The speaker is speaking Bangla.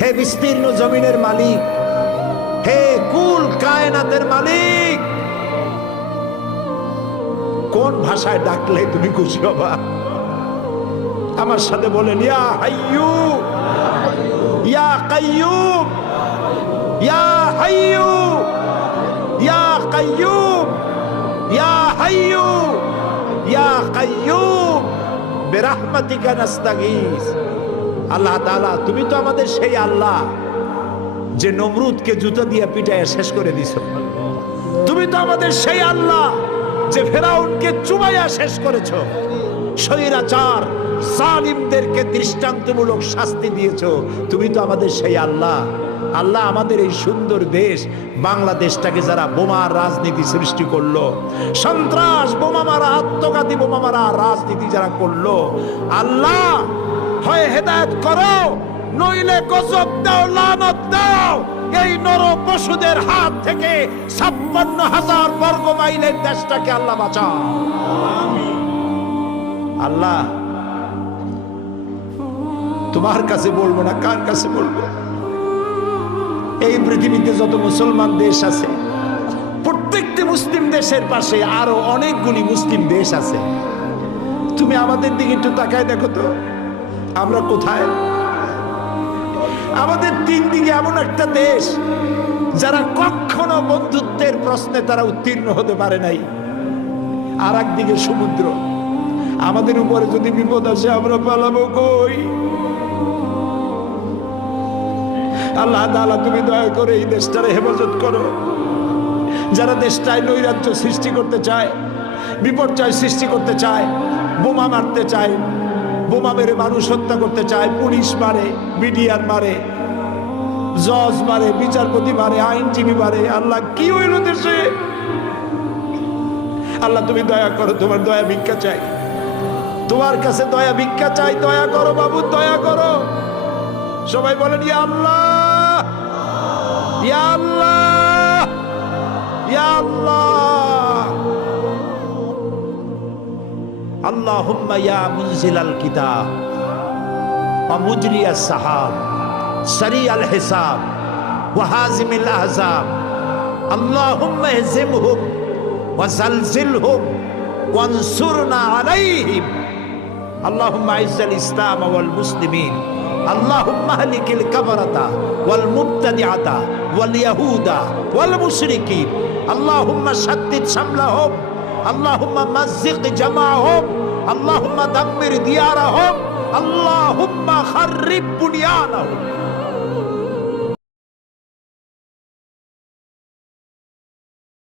হে বিস্তীর্ণ জমিনের মালিক, হে কুল কায়নাতের মালিক, কোন ভাষায় ডাকলে তুমি খুশি হবা? আমার সাথে বলেন, ইয়া হাইয়ু ইয়া কাইয়ুম, ইয়া হাইয়ু ইয়া কাইয়ুম, ইয়া হাইয়ু ইয়া কাইয়ুম বিরহমাতিকা নাস্তাগীস। আল্লাহ তাআলা, তুমি তো আমাদের সেই আল্লাহ যে নমরুদকে জুতা দিয়ে পিটায় শেষ করে দিছো। তুমি তো আমাদের সেই আল্লাহ যে ফেরাউনকে চুবাইয়া শেষ করেছো। স্বৈরাচার জালিমদেরকে দৃষ্টান্তমূলক শাস্তি দিয়েছো। তুমি তো আমাদের সেই আল্লাহ। আল্লাহ, আমাদের এই সুন্দর দেশ বাংলাদেশটাকে যারা বোমার রাজনীতি সৃষ্টি করলো, সন্ত্রাস, বোমা মারা, আত্মঘাতী বোমা মারা রাজনীতি যারা করলো, আল্লাহ হয় হেদায়েত করো, নইলে গজব দাও, লানত দাও। এই নর পশুদের হাত থেকে 56,000 বর্গ মাইলের দেশটাকে আল্লাহ বাঁচাও। আল্লাহ, তোমার কাছে বলবো না, কার কাছে বলবো? এই পৃথিবীতে যত মুসলমান দেশ আছে, প্রত্যেকটি মুসলিম দেশের পাশে আরো অনেকগুলি মুসলিম দেশ আছে। তুমি আমাদের দিকে একটু তাকায় দেখো তো, আমরা কোথায়? আমাদের তিন দিকে এমন একটা দেশ যারা কখনো বন্ধুত্বের প্রশ্নে তারা উত্তীর্ণ হতে পারে নাই, আর একদিকে সমুদ্র। আমাদের উপরে যদি বিপদ আসে আমরা পালাবো কই? আল্লাহ তাআলা, তুমি দয়া করে এই দেশটারে হেফাজত করো। যারা দেশটায় নৈরাজ্য সৃষ্টি করতে চায়, বিপর্যয় সৃষ্টি করতে চায়, বোমা মারতে চায়, বোমা মেরে মানুষ হত্যা করতে চায়, পুলিশ মারে, মিডিয়ার মারে, জজ মারে, বিচারপতি মারে, আইনজীবী মারে। আল্লাহ, কি হইল দেশে? আল্লাহ, তুমি দয়া করো, তোমার দয়া ভিক্ষা চাই, তোমার কাছে দয়া ভিক্ষা চাই। দয়া করো বাবু, দয়া করো। সবাই বলেন, ইয়া আল্লাহ, ইয়া আল্লাহ, ইয়া আল্লাহ। আল্লাহুম্মা ইয়া মুনজিলাল কিতাব ওয়া মুজরিয়াস সাহাব সারিয়াল হিসাব ওয়া হাজিমিল আহজাব, আল্লাহুম্মা ইহজিমহুম ওয়া জালজিলহুম ওয়ানসুরনা আলাইহিম, আল্লাহুম্মা আইজ্জিল ইসলাম ওয়াল মুসলিমিন, আল্লাহুম্মা আহলিকিল কাফারাতা ওয়াল মুবতাদিআতা ওয়াল ইয়াহুদা ওয়াল মুশরিকিন, আল্লাহুম্মা শাদ্দিদ শামলাহুম, আল্লাহুম্মা মাযজিক জামাআহুম, আল্লাহুম্মা দাম্মির দিয়ারাহুম, আল্লাহুম্মা খাররিব বুনিয়ানাহুম।